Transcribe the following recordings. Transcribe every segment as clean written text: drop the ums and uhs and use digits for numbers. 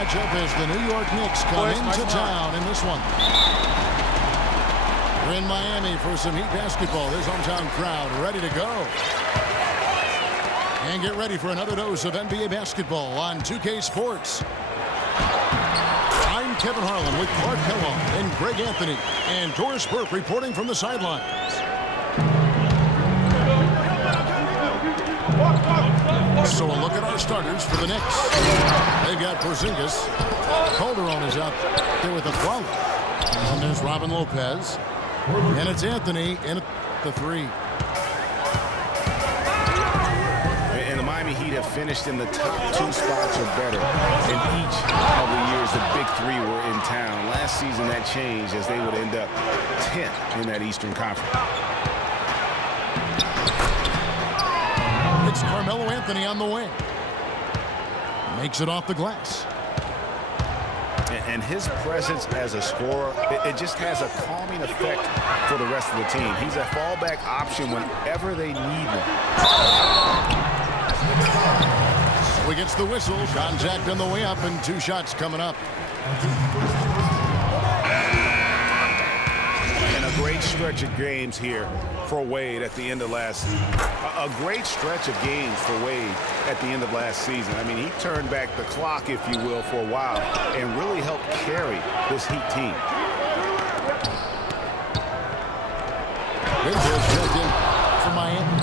matchup as the New York Knicks come into town in this one. We're in Miami for some Heat basketball. This hometown crowd ready to go. And get ready for another dose of NBA basketball on 2K Sports. I'm Kevin Harlan with Clark Kellogg and Greg Anthony and Doris Burke reporting from the sidelines. So a look at our starters for the Knicks. They've got Porzingis. Calderon is out there with the front. And there's Robin Lopez. And it's Anthony in at the three. And the Miami Heat have finished in the top 2 spots or better in each of the years the big three were in town. Last season that changed as they would end up 10th in that Eastern Conference. It's Carmelo Anthony on the wing. Makes it off the glass. And his presence as a scorer, it just has a calming effect for the rest of the team. He's a fallback option whenever they need one. So he gets the whistle. Contact on the way up and 2 shots coming up. And a great stretch of games here for Wade at the end of a great stretch of games for Wade at the end of last season. I mean, he turned back the clock, if you will, for a while and really helped carry this Heat team. Winslow's checked in for Miami.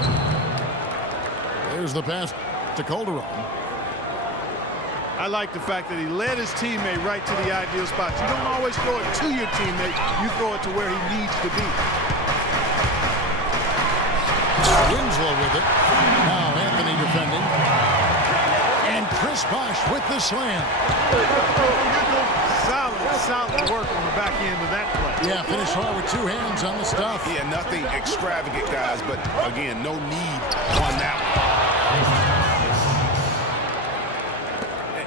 There's the pass to Calderon. I like the fact that he led his teammate right to the ideal spot. You don't always throw it to your teammate. You throw it to where he needs to be. Winslow with it. Now Anthony defending. And Chris Bosh with the slam. Solid work on the back end of that play. Yeah, finish hard with 2 hands on the stuff. Yeah, nothing extravagant, guys, but again, no need on that one.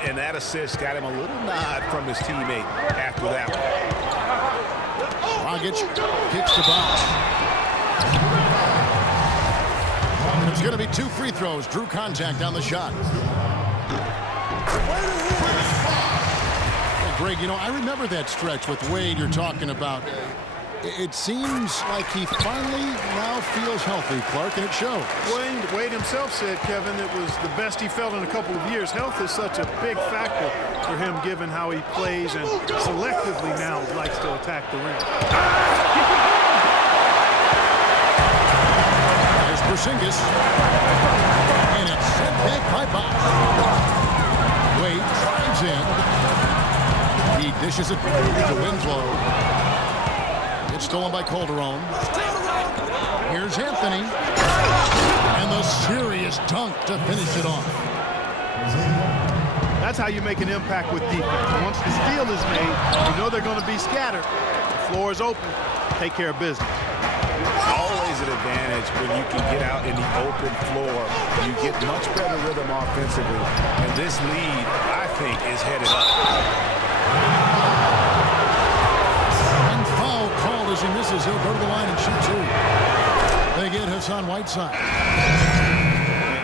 And that assist got him a little nod from his teammate after that one. Dragic kicks the box. It's going to be 2 free throws. Drew contact on the shot. Hey, Greg, you know, I remember that stretch with Wade you're talking about. It seems like he finally now feels healthy, Clark, and it shows. Wade himself said, Kevin, it was the best he felt in a couple of years. Health is such a big factor for him, given how he plays and selectively now likes to attack the rim. Porzingis, and it's sent back by Bosh. Wade drives in. He dishes it to Winslow. It's stolen by Calderon. Here's Anthony. And the serious dunk to finish it off. That's how you make an impact with defense. Once the steal is made, you know they're going to be scattered. The floor is open. Take care of business. Always an advantage when you can get out in the open floor. You get much better rhythm offensively. And this lead, I think, is headed up. And foul called as he misses. He'll go to the line and shoot 2. They get Hassan Whiteside.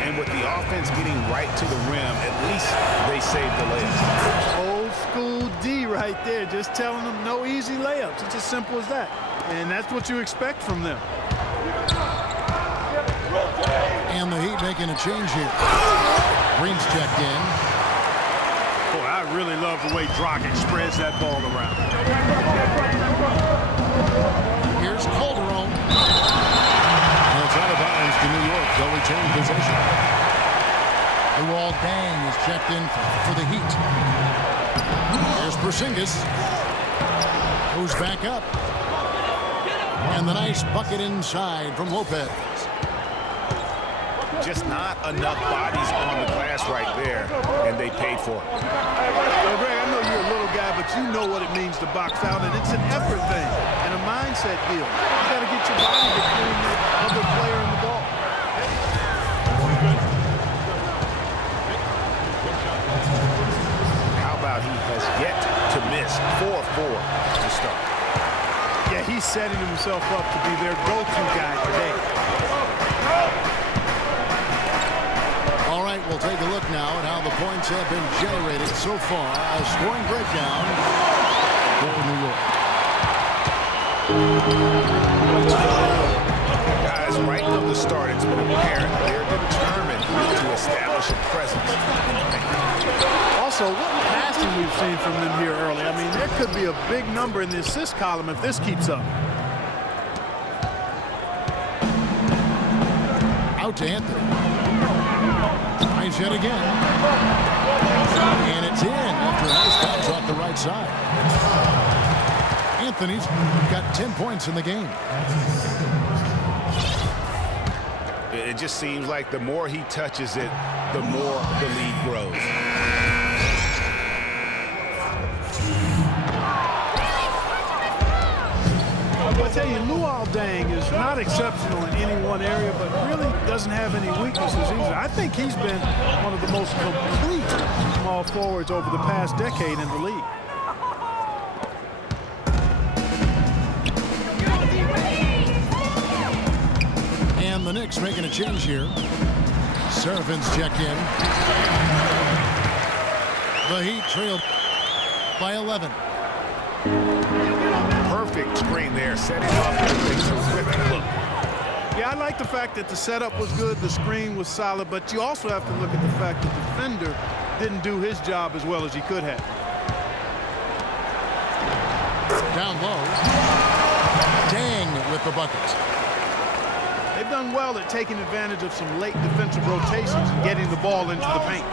And with the offense getting right to the rim, at least they saved the layup. Old school D right there, just telling them no easy layups. It's as simple as that. And that's what you expect from them. And the Heat making a change here. Green's checked in. Boy, I really love the way Dragic spreads that ball around. Here's Calderon. And it's out of bounds to New York. They'll retain possession. Luol Deng is checked in for the Heat. Here's Porzingis. Goes back up. And the nice bucket inside from Lopez. Just not enough bodies on the glass right there, and they paid for it. Well, Greg, I know you're a little guy, but you know what it means to box out, and it's an effort thing and a mindset deal. You got to get your body between the other player and the ball. How about he has yet to miss 4-4 to start? Yeah, he's setting himself up to be their go-to guy today. All right, we'll take a look now at how the points have been generated so far. A scoring breakdown for New York. Guys, right from the start, it's been apparent they're determined to establish a presence. Also, what passing we've seen from them here early. I mean, there could be a big number in the assist column if this keeps up. Out to Anthony. Finds it again. And it's in after nice bounce off the right side. Anthony's got 10 points in the game. It just seems like the more he touches it, the more the lead grows. I tell you, Luol Deng is not exceptional in any one area, but really doesn't have any weaknesses either. I think he's been one of the most complete small forwards over the past decade in the league. And the Knicks making a change here. Serafin's checked in. The Heat trail by 11. Perfect screen there, setting up a terrific look. Yeah, I like the fact that the setup was good, the screen was solid, but you also have to look at the fact that the defender didn't do his job as well as he could have. Down low. Deng with the bucket. They've done well at taking advantage of some late defensive rotations and getting the ball into the paint.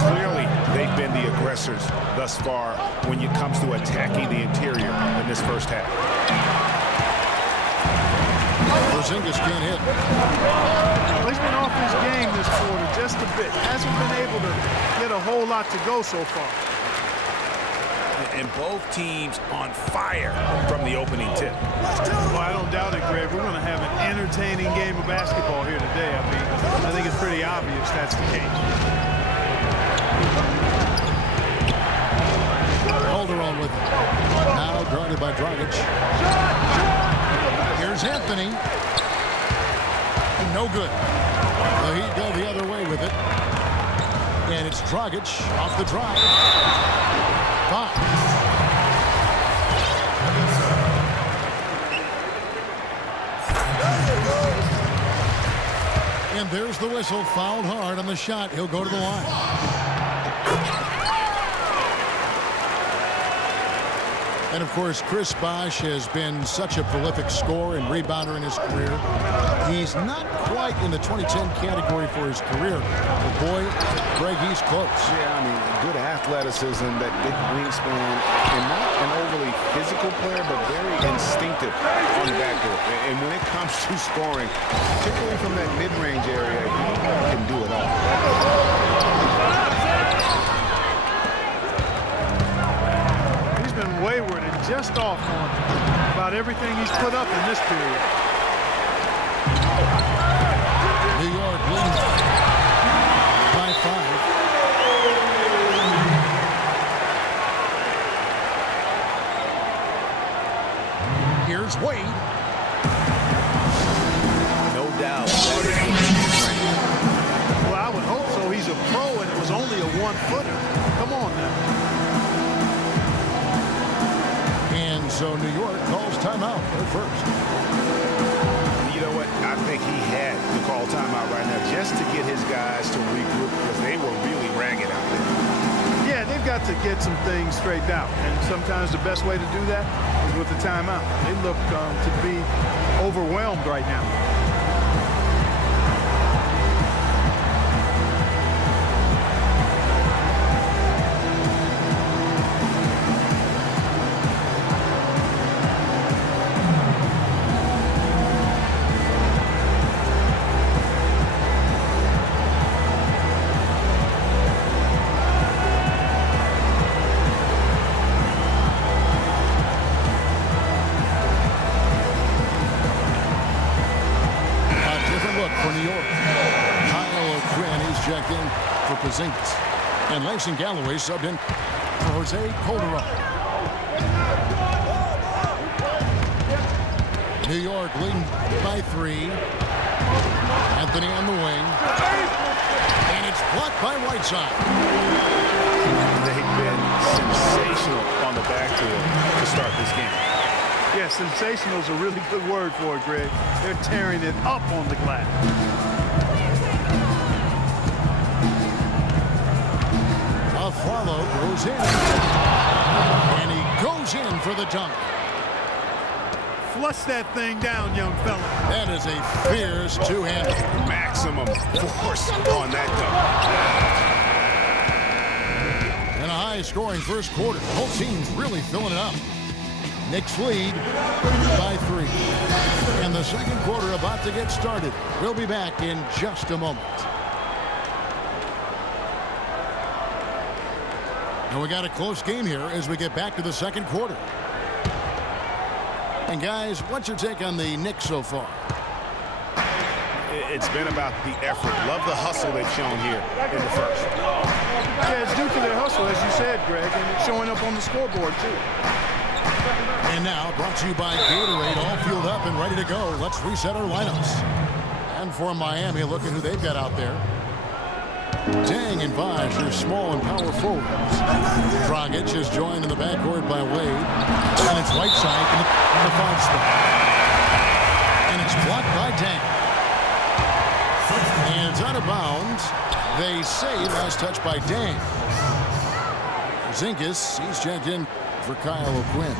Clearly, they've been the aggressors thus far when it comes to attacking the interior in this first half. Porzingis can't hit. Well, he's been off his game this quarter just a bit. Hasn't been able to get a whole lot to go so far. And both teams on fire from the opening tip. Well, I don't doubt it, Greg. We're going to have an entertaining game of basketball here today. I mean, I think it's pretty obvious that's the case. Calderon with it. Now guarded by Dragic. Here's Anthony. No good. The Heat go the other way with it. And it's Dragic off the drive. 5. And there's the whistle. Fouled hard on the shot. He'll go to the line. And, of course, Chris Bosh has been such a prolific scorer and rebounder in his career. He's not quite in the 2010 category for his career. But, boy, Greg, he's close. Yeah, I mean, good athleticism, that big wingspan, and not an overly physical player, but very instinctive on the backboard. And when it comes to scoring, particularly from that mid-range area, he can do it all. Wayward and just off on about everything he's put up in this period. New York leads by 5. Here's Wade. No doubt. Well, I would hope so. He's a pro, and it was only a one-footer. Come on now. So New York calls timeout at first. You know what? I think he had to call timeout right now just to get his guys to regroup because they were really ragged out there. Yeah, they've got to get some things straightened out. And sometimes the best way to do that is with the timeout. They look to be overwhelmed right now. Porzingis. And Langston Galloway subbed in for Jose Calderon. New York leading by 3. Anthony on the wing. And it's it's blocked by Whiteside. They've been sensational on the backboard to start this game. Yeah, sensational is a really good word for it, Greg. They're tearing it up on the glass. A follow goes in. And he goes in for the dunk. Flush that thing down, young fella. That is a fierce two-hander. Maximum force on that dunk. And a high-scoring first quarter. Both teams really filling it up. Knicks lead by 3. And the second quarter about to get started. We'll be back in just a moment. And we got a close game here as we get back to the second quarter. And guys, what's your take on the Knicks so far? It's been about the effort. Love the hustle they've shown here in the first. Yeah, it's due to their hustle, as you said, Greg, and it's showing up on the scoreboard, too. And now, brought to you by Gatorade, all fueled up and ready to go. Let's reset our lineups. And for Miami, look at who they've got out there. Dang and Vaj are small and power forwards. Dragic is joined in the backcourt by Wade. And it's Whiteside in the 5 spot. And it's blocked by Dang. And it's out of bounds. They say last touch by Dang. Zingas, he's checked in for Kyle O'Quinn.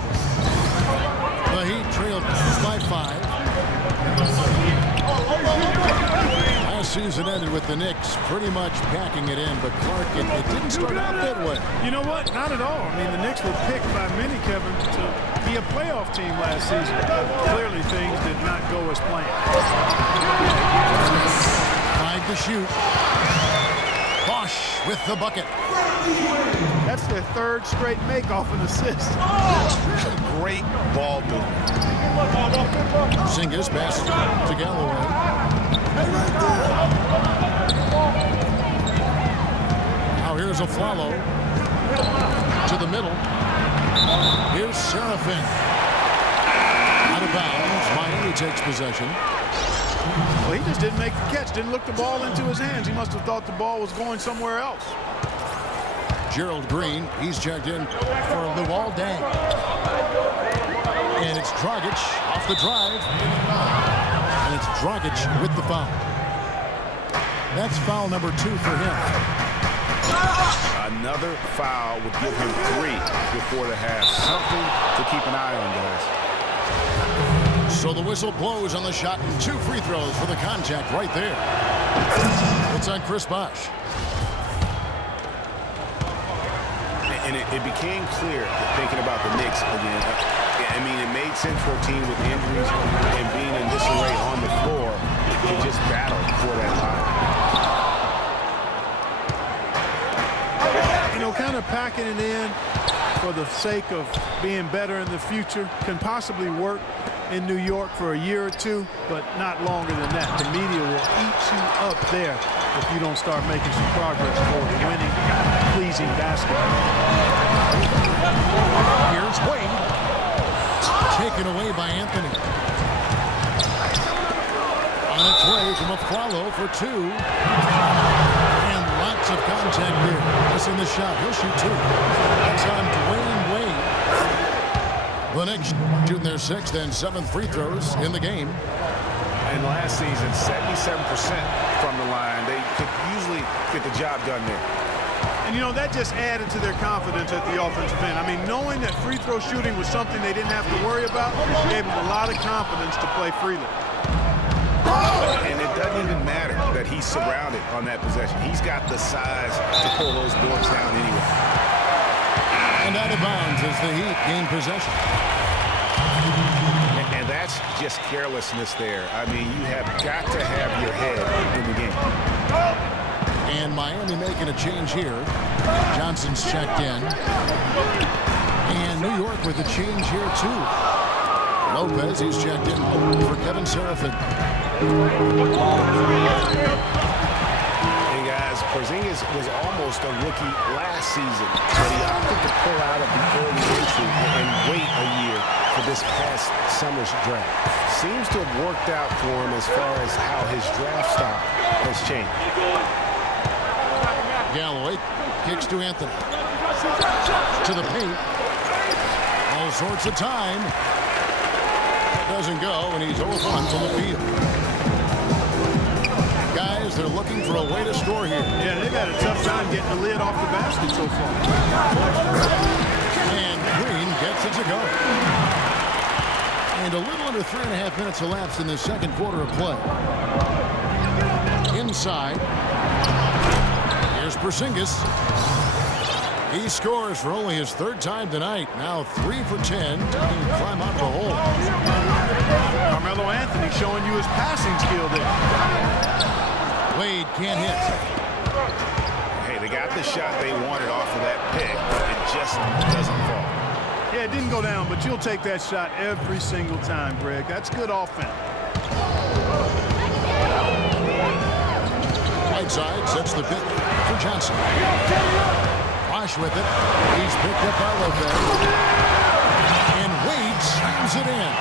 The Heat trailed by 5. Last season ended with the Knicks pretty much packing it in, but Clark, it didn't start out that way. You know what? Not at all. I mean, the Knicks were picked by many, Kevin, to be a playoff team last season. Clearly, things did not go as planned. Tried to shoot. Bosch with the bucket. That's their 3rd straight make off an assist. Great ball movement. Zingas passes to Galloway. Now here's a follow to the middle. Here's Seraphin. Out of bounds. Miami takes possession. Well, he just didn't make the catch. Didn't look the ball into his hands. He must have thought the ball was going somewhere else. Gerald Green, he's checked in for Luol Deng. And it's Dragic off the drive. And it's Dragic with the foul. That's foul number 2 for him. Another foul would give him 3 before the half. Something to keep an eye on, guys. So the whistle blows on the shot and 2 free throws for the contact right there. It's on Chris Bosh. And it became clear, thinking about the Knicks again. I mean, it made sense for a team with injuries and being in this array on the floor to just battle for that line. You know, kind of packing it in for the sake of being better in the future can possibly work in New York for a year or 2, but not longer than that. The media will eat you up there if you don't start making some progress toward winning, pleasing basketball. Here's Wade. Taken away by Anthony. On its way from a follow for 2. And lots of contact here. Missing the shot. He'll shoot 2. That's on Dwayne Wade. The Knicks shooting their 6th and 7th free throws in the game. And last season, 77% from the line. They could usually get the job done there. And, you know, that just added to their confidence at the offensive end. I mean, knowing that free throw shooting was something they didn't have to worry about gave them a lot of confidence to play freely. And it doesn't even matter that he's surrounded on that possession. He's got the size to pull those boards down anyway. And out of bounds as the Heat gain possession. And that's just carelessness there. I mean, you have got to have your head in the game. And Miami making a change here. Johnson's checked in. And New York with a change here, too. Lopez, he's checked in for Kevin Seraphin. Hey, guys, Porzingis was almost a rookie last season, but he opted to pull out of the early entry and wait a year for this past summer's draft. Seems to have worked out for him as far as how his draft stock has changed. Galloway kicks to Anthony. To the paint. All sorts of time. That doesn't go, and he's 0 of 1 from the field. Guys, they're looking for a way to score here. Yeah, they've had a tough time getting the lid off the basket so far. And Green gets it to go. And a little under 3.5 minutes elapsed in the second quarter of play. Inside. Here's Porzingis. He scores for only his 3rd time tonight. Now 3 for 10. He can climb out of the hole. Carmelo Anthony showing you his passing skill there. Wade can't hit. Hey, they got the shot they wanted off of that pick. It just doesn't fall. Yeah, it didn't go down, but you'll take that shot every single time, Greg. That's good offense. Whiteside sets the pick for Johnson. Bosh with it. He's picked up by Lopez. And Wade slams it in.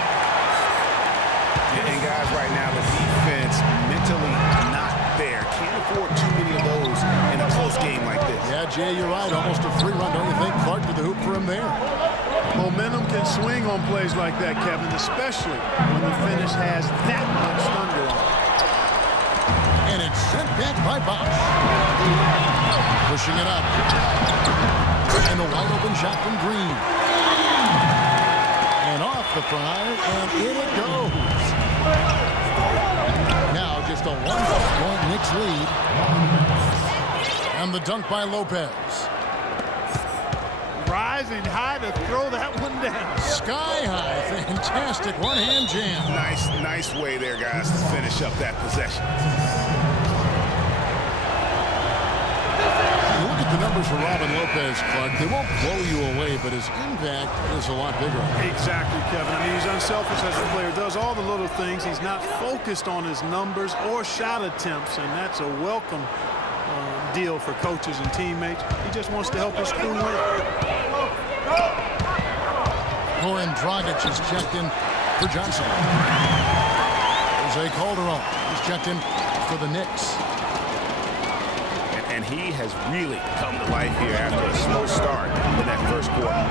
And guys, right now, the defense mentally not there. Can't afford too many of those in a close game like this. Yeah, Jay, you're right. Almost a free run, don't you think? Clark to the hoop for him there. Momentum can swing on plays like that, Kevin, especially when the finish has that much thunder on it. And it's sent back by Bosh. Pushing it up. And the wide open shot from Green. And off the front, and in it goes. Now just a 1-point Knicks lead. And the dunk by Lopez. Rising high to throw that one down. Sky high. Fantastic one-hand jam. Nice way there, guys, to finish up that possession. You look at the numbers for Robin Lopez, Clark. They won't blow you away, but his impact is a lot bigger. Exactly, Kevin. I mean, he's unselfish as a player. Does all the little things. He's not focused on his numbers or shot attempts, and that's a welcome deal for coaches and teammates. He just wants to help his crew win. Goran Dragic is checked in for Johnson. Jose Calderon is checked in for the Knicks. And he has really come to life here after a slow start in that first quarter.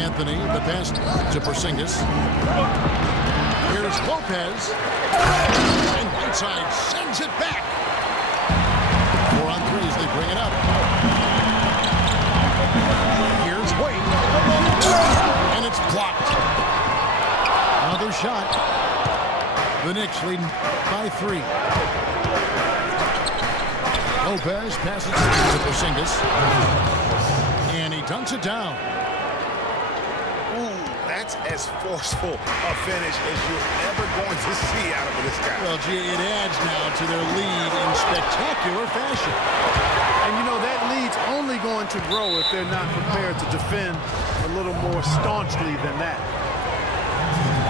Anthony, the pass to Porzingis. Here's Lopez. And Whiteside sends it back. 4 on 3 as they bring it up. Here's Wade. And it's blocked. Another shot. The Knicks leading by 3. Lopez passes to Porzingis. And he dunks it down. Ooh, that's as forceful a finish as you're ever going to see out of this guy. Well, gee, it adds now to their lead in spectacular fashion. And you know, that lead's only going to grow if they're not prepared to defend a little more staunchly than that.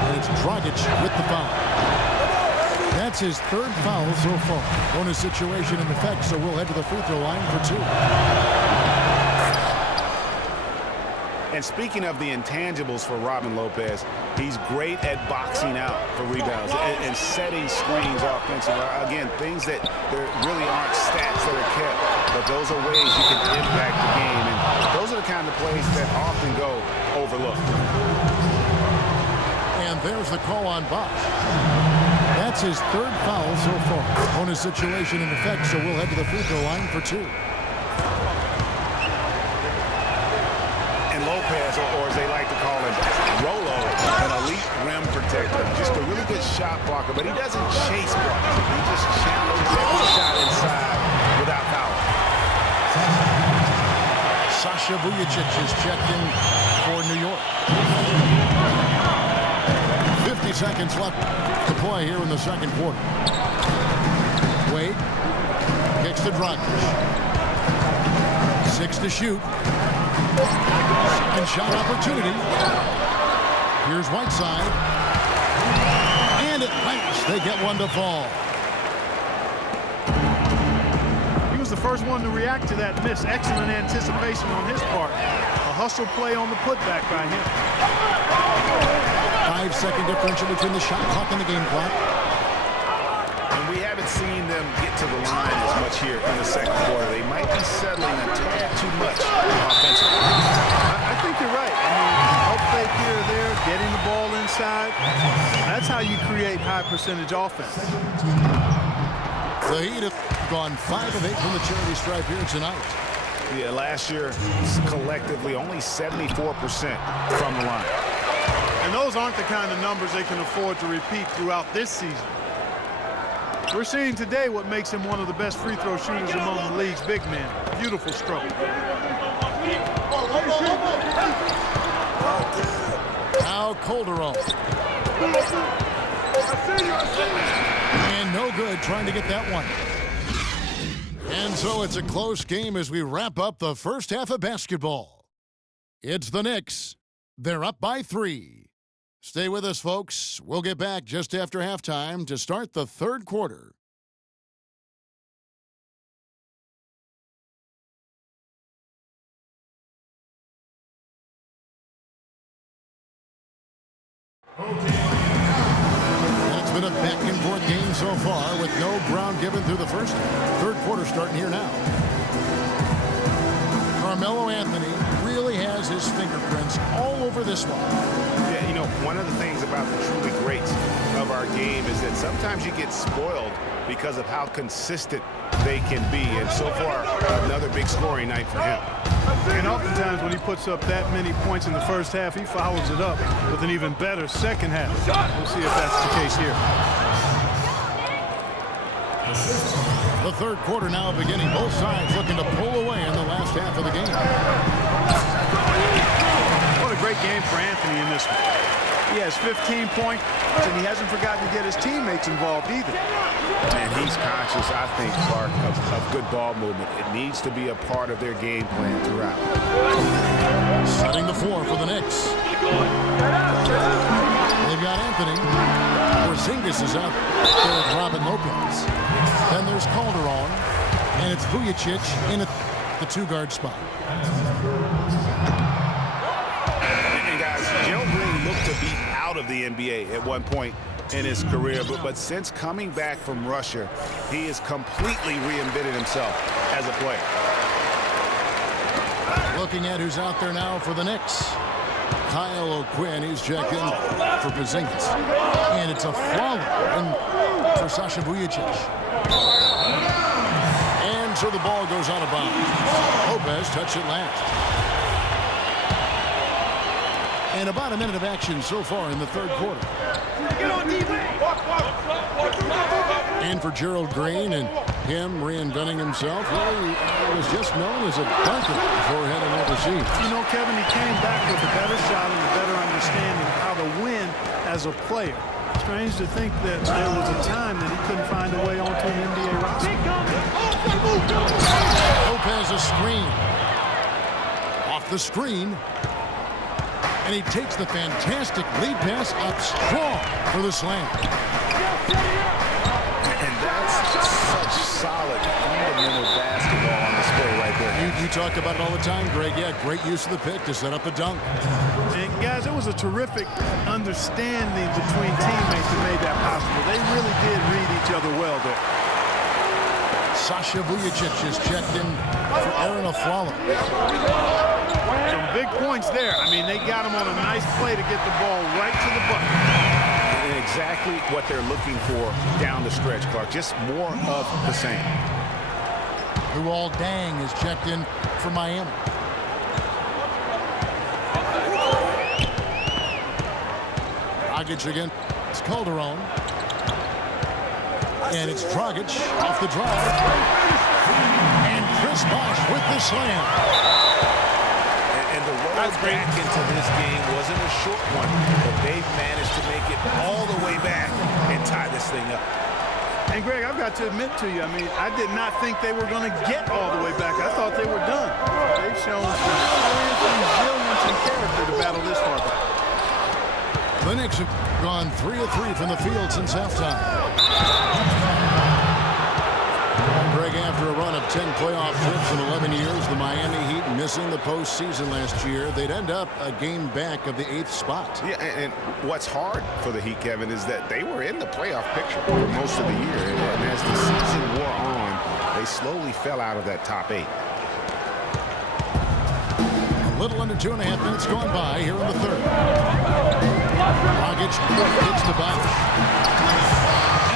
And it's Dragic with the foul. That's his 3rd foul so far. Bonus situation in effect, so we'll head to the free throw line for 2. And speaking of the intangibles for Robin Lopez, he's great at boxing out for rebounds and setting screens offensively. Again, things that there really aren't stats that are kept, but those are ways you can impact the game. And those are the kind of plays that often go overlooked. And there's the call on Bosh. That's his 3rd foul so far. Bonus situation in effect, so we'll head to the free throw line for 2. And Lopez, or as they like to call him, Rolo, an elite rim protector. Just a really good shot blocker, but he doesn't chase blocks. He just challenges every shot inside without foul. Sasha Vujacic is checked in for New York. 50 seconds left to play here in the second quarter. Wade kicks to Dragic. 6 to shoot. Second shot opportunity. Here's Whiteside. And at last they get one to fall. He was the first one to react to that miss. Excellent anticipation on his part. A hustle play on the putback by him. 5-second differential between the shot clock and the game clock. And we haven't seen them get to the line as much here in the second quarter. They might be settling a tad too much offensively. I think you're right. I mean, help fake here or there, getting the ball inside. That's how you create high percentage offense. The Heat have gone 5 of 8 from the charity stripe here tonight. Yeah, last year, collectively, only 74% from the line. And those aren't the kind of numbers they can afford to repeat throughout this season. We're seeing today what makes him one of the best free throw shooters among the league's big men. Beautiful stroke. Now Calderon. And no good trying to get that one. And so it's a close game as we wrap up the first half of basketball. It's the Knicks. They're up by 3. Stay with us, folks. We'll get back just after halftime to start the third quarter. And it's been a back-and-forth game so far with no ground given through the first half. Third quarter starting here now. Carmelo Anthony really has his fingerprints all over this one. Yeah, you know, one of the things about the truly greats of our game is that sometimes you get spoiled because of how consistent they can be. And so far, another big scoring night for him. And oftentimes when he puts up that many points in the first half, he follows it up with an even better second half. We'll see if that's the case here. The third quarter now beginning. Both sides looking to pull away in the last half of the game. What a great game for Anthony in this one. He has 15 points, and he hasn't forgotten to get his teammates involved either. And he's conscious, I think, Clark, of good ball movement. It needs to be a part of their game plan throughout. Setting the floor for the Knicks. They've got Anthony. Porzingis is out there with Robin Lopez. Then there's Calderon. And it's Vujacic in at the 2-guard spot. And guys, Gerald Green looked to be out of the NBA at one point in his career, but since coming back from Russia, he has completely reinvented himself as a player. Looking at who's out there now for the Knicks. Kyle O'Quinn, he's checked in for Porzingis. And it's a foul for Sasha Vujacic. And so the ball goes out of bounds. Lopez touched it last. And about a minute of action so far in the third quarter. And for Gerald Green, and him reinventing himself, really was just known as a dunker before heading overseas. You know, Kevin, he came back with a better shot and a better understanding of how to win as a player. Strange to think that there was a time that he couldn't find a way onto an NBA roster. Lopez a screen. Off the screen. And he takes the fantastic lead pass up strong for the slam. And that's such solid, fundamental basketball on display right there. You talk about it all the time, Greg. Yeah, great use of the pick to set up the dunk. And guys, it was a terrific understanding between teammates that made that possible. They really did read each other well there. Sasha Vujacic is checked in for Aaron Aflalo. Some big points there. I mean, they got him on a nice play to get the ball right to the bucket. And exactly what they're looking for down the stretch, Clark. Just more of the same. Luol Deng is checked in for Miami. Dragic again. It's Calderon. And it's Dragic off the drive. And Chris Bosh with the slam. And the road back into this game wasn't a short one, but they've managed to make it all the way back and tie this thing up. And Greg, I've got to admit to you, I mean, I did not think they were going to get all the way back. I thought they were done. They've shown some resilience and character to battle this far back. The Knicks have gone 3 of 3 from the field since halftime. Greg, after a run of 10 playoff trips in 11 years, the Miami Heat missing the postseason last year, they'd end up a game back of the 8th spot. Yeah, and what's hard for the Heat, Kevin, is that they were in the playoff picture for most of the year. And as the season wore on, they slowly fell out of that top 8. A little under 2.5 minutes gone by here in the third. Dragic hits the bounce.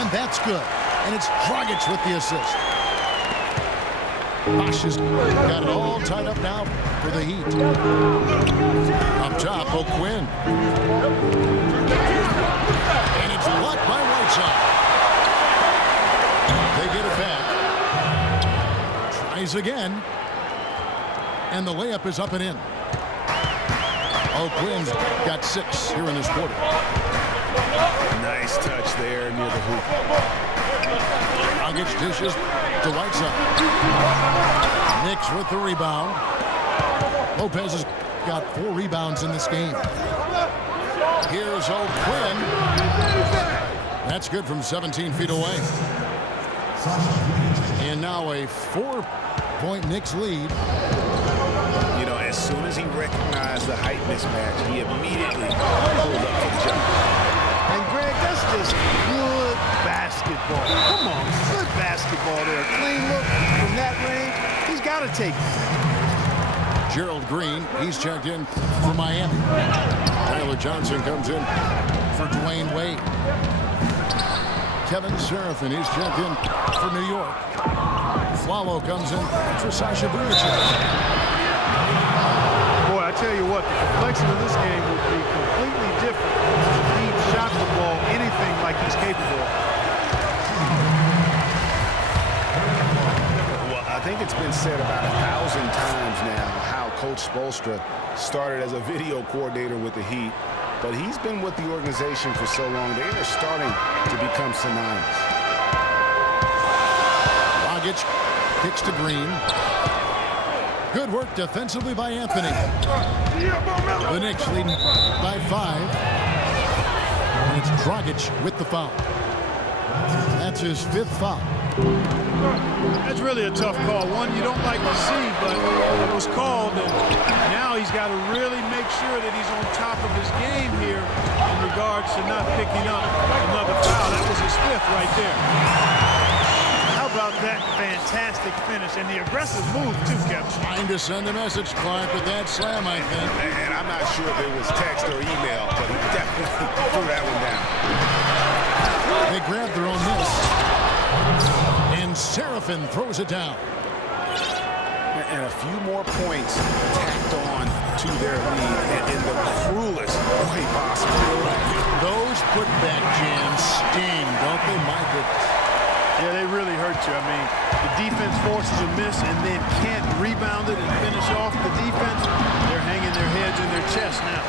And that's good. And it's Dragic with the assist. Bosh has got it all tied up now for the Heat. Up top, O'Quinn. And it's blocked by Whiteside. They get it back. Tries again. And the layup is up and in. O'Quinn's got 6 here in this quarter. Nice touch there near the hoop. Dragic dishes to Whiteside. Knicks with the rebound. Lopez has got 4 rebounds in this game. Here's O'Quinn. That's good from 17 feet away. And now a 4-point Knicks lead. You know, as soon as he recognized the height mismatch, he immediately pulled up for the jump. And Greg, that's just good basketball. Come on, good basketball there. Clean look from that range. He's got to take it. Gerald Green, he's checked in for Miami. Tyler Johnson comes in for Dwayne Wade. Kevin Serafin, he's checked in for New York. Flalo comes in for Sasha Vujacic. Boy, I tell you what, the complexion of this game would be completely different if he shot the ball anything like he's capable of. Well, I think it's been said about 1,000 times now how Coach Spoelstra started as a video coordinator with the Heat, but he's been with the organization for so long, they are starting to become synonymous. Dragic kicks to Green. Good work defensively by Anthony. The Knicks leading by 5. And it's Dragic with the foul. That's his 5th foul. That's really a tough call. One you don't like to see, but it was called, and now he's got to really make sure that he's on top of his game here in regards to not picking up another foul. That was his 5th right there. How about that fantastic finish and the aggressive move too, Kevin? Trying to send a message, Clark, with that slam, I think. And I'm not sure if it was text or email, but he definitely threw that one down. They grab their own miss. And Serafin throws it down. And a few more points tacked on to their lead in the cruelest way possible. Those putback jams sting, don't they, Michael? Yeah, they really hurt you. I mean, the defense forces a miss and then can't rebound it and finish off the defense. They're hanging their heads in their chest now.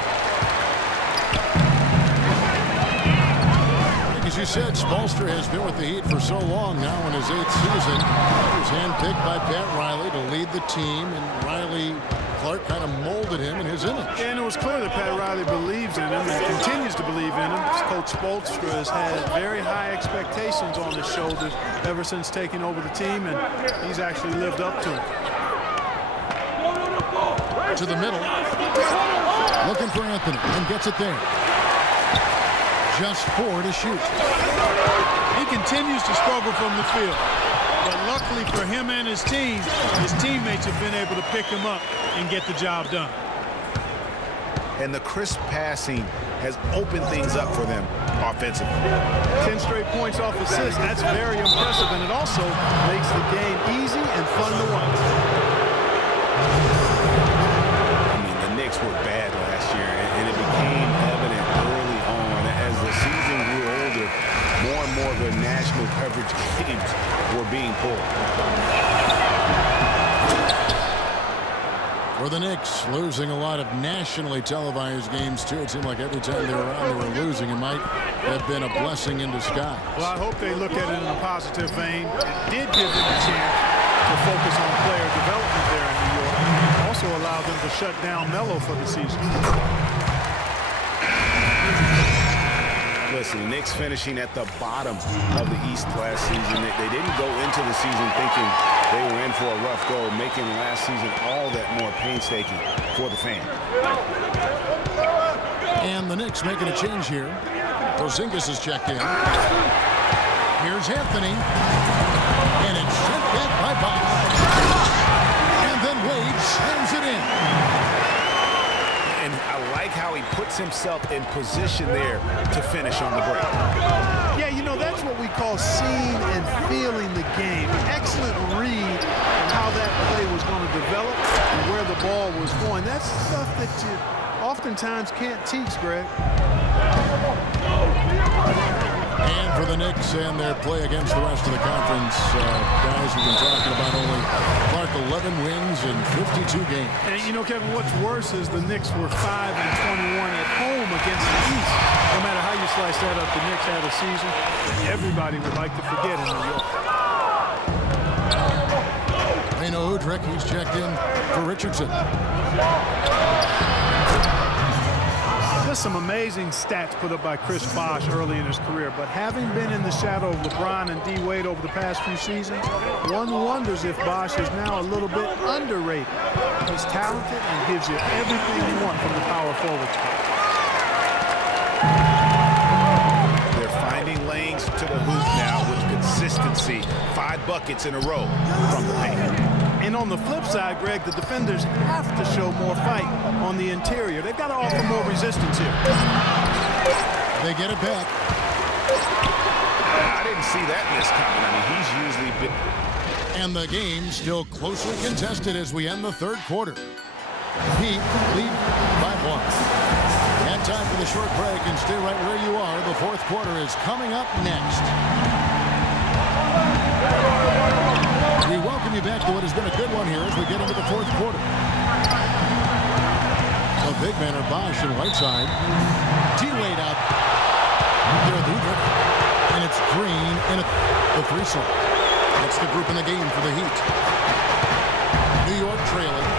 As you said, Spoelstra has been with the Heat for so long now in his 8th season. He was handpicked by Pat Riley to lead the team, and Riley Clark kind of molded him in his image. And it was clear that Pat Riley believes in him and continues to believe in him. Coach Spoelstra has had very high expectations on his shoulders ever since taking over the team, and he's actually lived up to it. To the middle. Looking for Anthony, and gets it there. Just 4 to shoot. He continues to struggle from the field. But luckily for him and his team, his teammates have been able to pick him up and get the job done. And the crisp passing has opened things up for them offensively. 10 straight points off assists. That's very impressive, and it also makes the game easy and fun to watch. I mean, the Knicks were bad last year, and it became evident early on as the season grew older. More and more of their national coverage games were being pulled. For the Knicks, losing a lot of nationally televised games, too. It seemed like every time they were on, they were losing. It might have been a blessing in disguise. Well, I hope they look at it in a positive vein. It did give them a chance to focus on player development there in New York. It also allowed them to shut down Melo for the season. Listen, Obviously, Knicks finishing at the bottom of the East last season. They didn't go into the season thinking they were in for a rough go, making last season all that more painstaking for the fan. And the Knicks making a change here. Porzingis is checked in. Here's Anthony. And it's sent back by Bosh. And then Wade slams it in. And I like how he puts himself in position there to finish on the break. Yeah, you know, that's what we call seeing and feeling the game. Excellent read on how that play was going to develop and where the ball was going. That's stuff that you oftentimes can't teach, Greg. And for the Knicks and their play against the rest of the conference, guys, we've been talking about only Clark 11 wins in 52 games. And you know, Kevin, what's worse is the Knicks were 5-21 at home against the East. No matter how you slice that up, the Knicks had a season that everybody would like to forget in New York. Leno Udrich, he's checked in for Richardson. Just some amazing stats put up by Chris Bosh early in his career, but having been in the shadow of LeBron and D. Wade over the past few seasons, one wonders if Bosh is now a little bit underrated. He's talented and gives you everything you want from the power forward spot. They're finding lanes to the hoop now with consistency. 5 buckets in a row from the paint. And on the flip side, Greg, the defenders have to show more fight on the interior. They've got to offer more resistance here. They get it back. I didn't see that miss coming. I mean, he's usually been... And the game still closely contested as we end the third quarter. Heat lead by 1. And time for the short break, and stay right where you are. The fourth quarter is coming up next. We welcome you back to what has been a good one here as we get into the fourth quarter. The big men are Bosh and Whiteside. T-Wade out there with Udrich. And it's Green in the threesome. That's the group in the game for the Heat. New York trailing.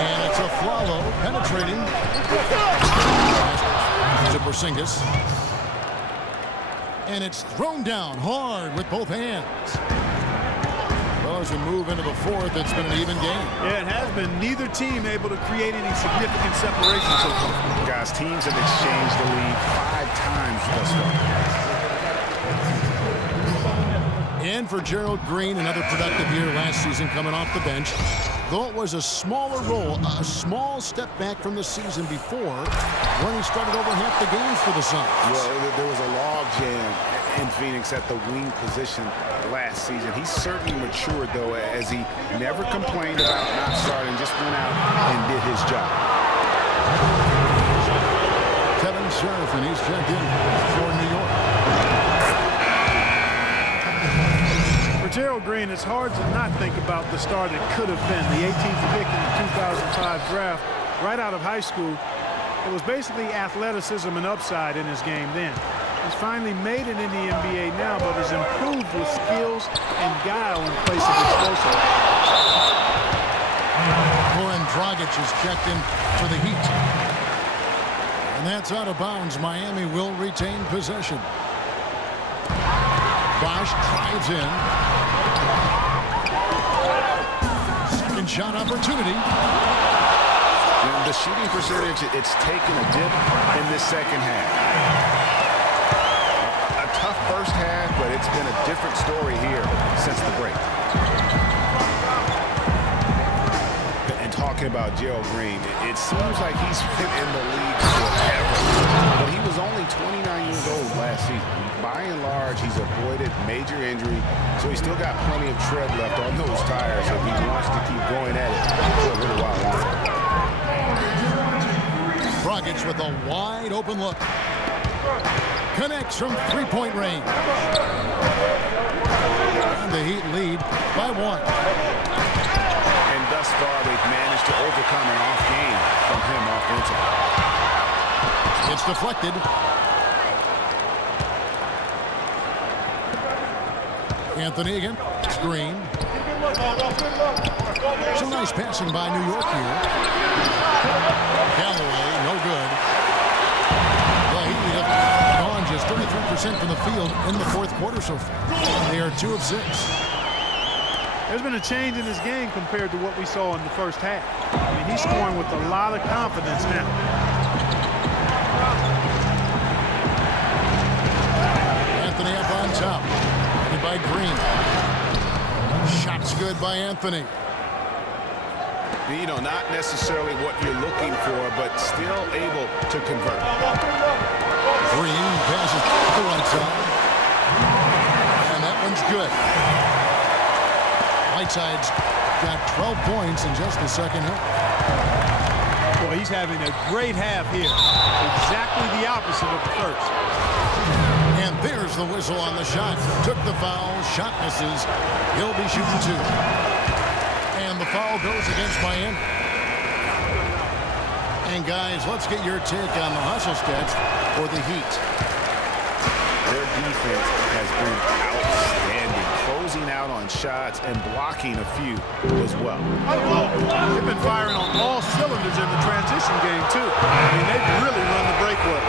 And it's a Flalo penetrating to Porzingis. And it's thrown down hard with both hands. Well, as we move into the fourth, it's been an even game. Yeah, it has been. Neither team able to create any significant separation so far. Guys, teams have exchanged the lead 5 times thus far. And for Gerald Green, another productive year last season coming off the bench. Though it was a smaller role, a small step back from the season before when he started over half the games for the Suns. Well, there was a log jam in Phoenix at the wing position last season. He certainly matured, though, as he never complained about not starting, just went out and did his job. Kevin Sheriff, and he's checked in for New York. Gerald Green, it's hard to not think about the star that could have been. The 18th pick in the 2005 draft, right out of high school. It was basically athleticism and upside in his game then. He's finally made it in the NBA now, but has improved with skills and guile in place of explosive. Goran Dragic is checked in for the Heat. And that's out of bounds. Miami will retain possession. Bosh drives in. Second shot opportunity. And the shooting percentage, it's taken a dip in this second half. A tough first half, but it's been a different story here since the break. And talking about Gerald Green, it seems like he's been in the league forever. But he was only 29 years old last season. By and large, he's avoided major injury, so he's still got plenty of tread left on those tires if he wants to keep going at it for a little while longer. Dragic with a wide open look. Connects from three-point range. And the Heat lead by 1. And thus far, they've managed to overcome an off game from him offensively. It's deflected. Anthony again. Screen. Some nice passing by New York here. Galloway, no good. Well, he 40% from the field in the fourth quarter so far. They are 2 of 6. There's been a change in his game compared to what we saw in the first half. I mean, he's scoring with a lot of confidence now. Anthony up on top. Headed by Green. Shot's good by Anthony. You know, not necessarily what you're looking for, but still able to convert. Green passes to the right side. And that one's good. Whiteside's got 12 points in just the second half. Boy, he's having a great half here. Exactly the opposite of the first. And there's the whistle on the shot. Took the foul. Shot misses. He'll be shooting 2. And the foul goes against Miami. And guys, let's get your take on the hustle stats for the Heat. Their defense has been outstanding, closing out on shots and blocking a few as well. They've been firing on all cylinders in the transition game, too. I mean, they've really run the break well.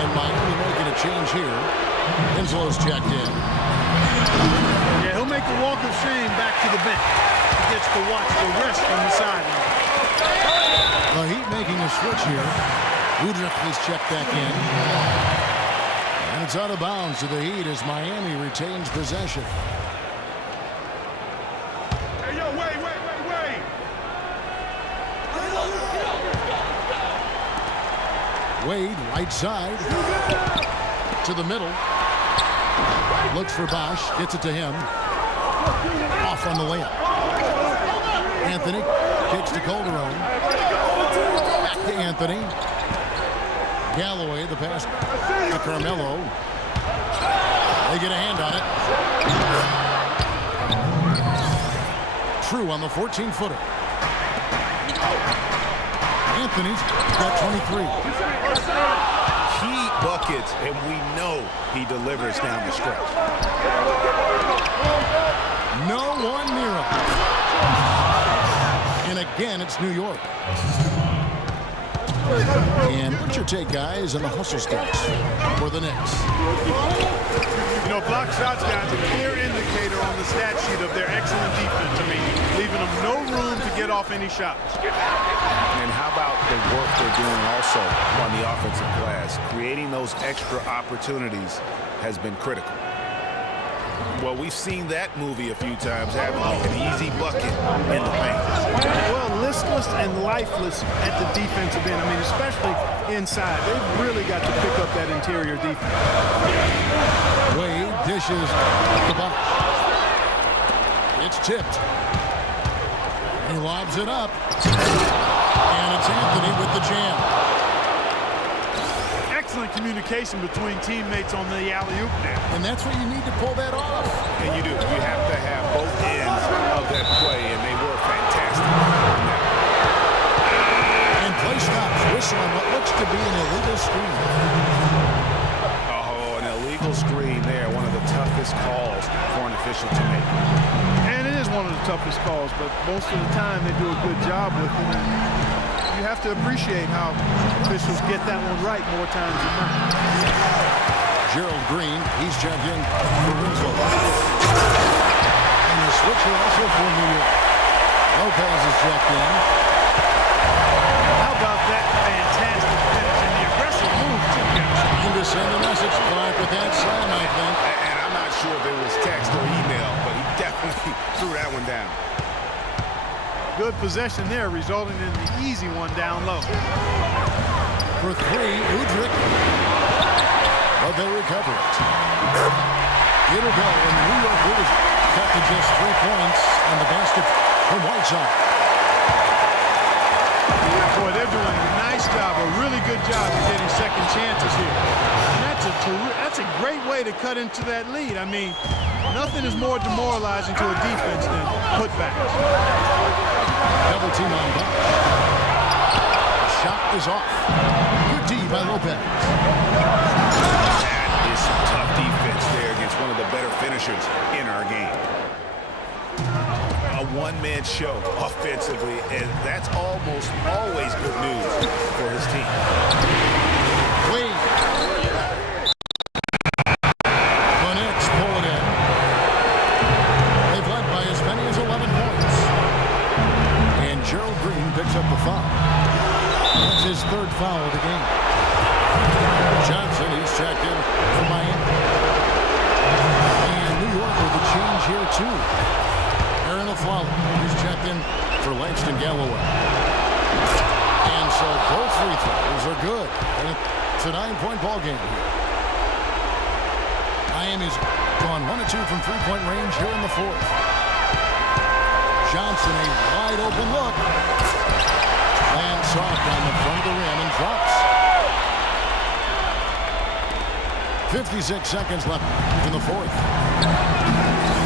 And Miami making a change here. Winslow's checked in. Yeah, he'll make the walk of shame back to the bench. He gets to watch the rest from the sideline. The Heat making a switch here. Udrich is checked back in. And it's out of bounds to the Heat as Miami retains possession. Hey, yo, wait. Wade, right side. To the middle. Looks for Bosch. Gets it to him. Off on the layup. Anthony kicks to Calderon. Back to Anthony. Galloway, the pass to Carmelo. They get a hand on it. True on the 14-footer. Anthony's got 23. Key buckets, and we know he delivers down the stretch. No one near him. And again, it's New York. And what's your take, guys, on the hustle stats for the Knicks? You know, block shots, guys, a clear indicator on the stat sheet of their excellent defense. I mean, leaving them no room to get off any shots. And how about the work they're doing also on the offensive glass? Creating those extra opportunities has been critical. Well, we've seen that movie a few times, haven't we? An easy bucket in the paint. Well, listless and lifeless at the defensive end. I mean, especially inside. They've really got to pick up that interior defense. Wade dishes the box. It's tipped. He lobs it up. And it's Anthony with the jam. Excellent communication between teammates on the alley-oop there. And that's what you need to pull that off. And you do. You have to have both ends of that play, and they were fantastic on that. And play stops. Whistle on what looks to be an illegal screen. Oh, an illegal screen there. One of the toughest calls for an official to make. And it is one of the toughest calls, but most of the time they do a good job with it. And you have to appreciate how officials get that one right more times than not. Gerald Green, he's checked in for Winslow. And the switcher also for New York. Lopez is checked in. How about that fantastic finish and the aggressive move, too, guys? And to send a message, Clark, with that slam, I think. And I'm not sure if it was text or email, but he definitely threw that one down. Good possession there, resulting in the easy one down low. For 3, Udrich. But they recover it. It'll go, and New York really cut to just 3 points on the basket from Whiteside. Boy, they're doing a nice job, a really good job of getting second chances here. And that's a great way to cut into that lead. I mean, nothing is more demoralizing to a defense than putbacks. Double team on Buck. Shot is off. Good D by Lopez. That is some tough defense there against one of the better finishers in our game. A one-man show offensively, and that's almost always good news for his team. Wade free throws are good. And it's a 9-point ball game here. Miami's gone 1 of 2 from three-point range here in the fourth. Johnson, a wide open look. Lands soft on the front of the rim and drops. 56 seconds left in the fourth.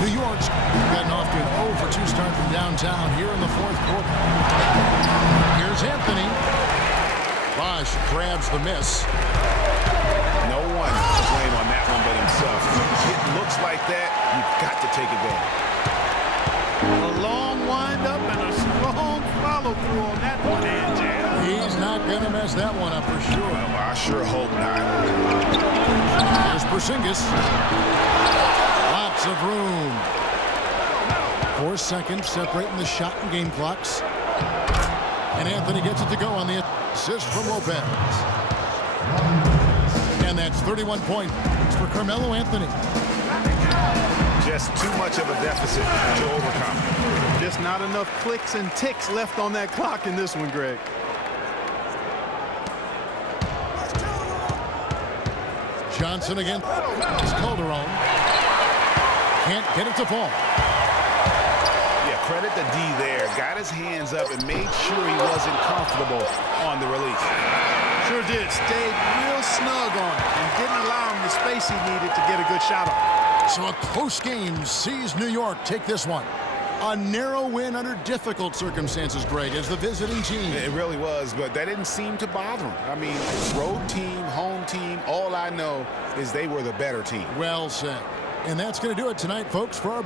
New York's gotten off to an 0 for 2 start from downtown here in the fourth quarter. Here's Anthony. Bosch grabs the miss. No one to blame on that one but himself. It looks like that, you've got to take advantage. A long wind-up and a strong follow-through on that one, Angie. He's not going to mess that one up for sure. Well, I sure hope not. Here's Porzingis. Lots of room. 4 seconds separating the shot and game clocks. And Anthony gets it to go on the assist from Lopez. And that's 31 points for Carmelo Anthony. Just too much of a deficit to overcome. Just not enough clicks and ticks left on that clock in this one, Greg. Johnson again. It's Calderon. Can't get it to fall. Yeah, credit the D there. Got his hands up and made sure he wasn't comfortable on the release. Sure did. Stayed real snug on it and didn't allow him the space he needed to get a good shot off. So a close game sees New York take this one. A narrow win under difficult circumstances, Greg, as the visiting team. It really was, but that didn't seem to bother him. I mean, road team, home team, all I know is they were the better team. Well said. And that's going to do it tonight, folks, for our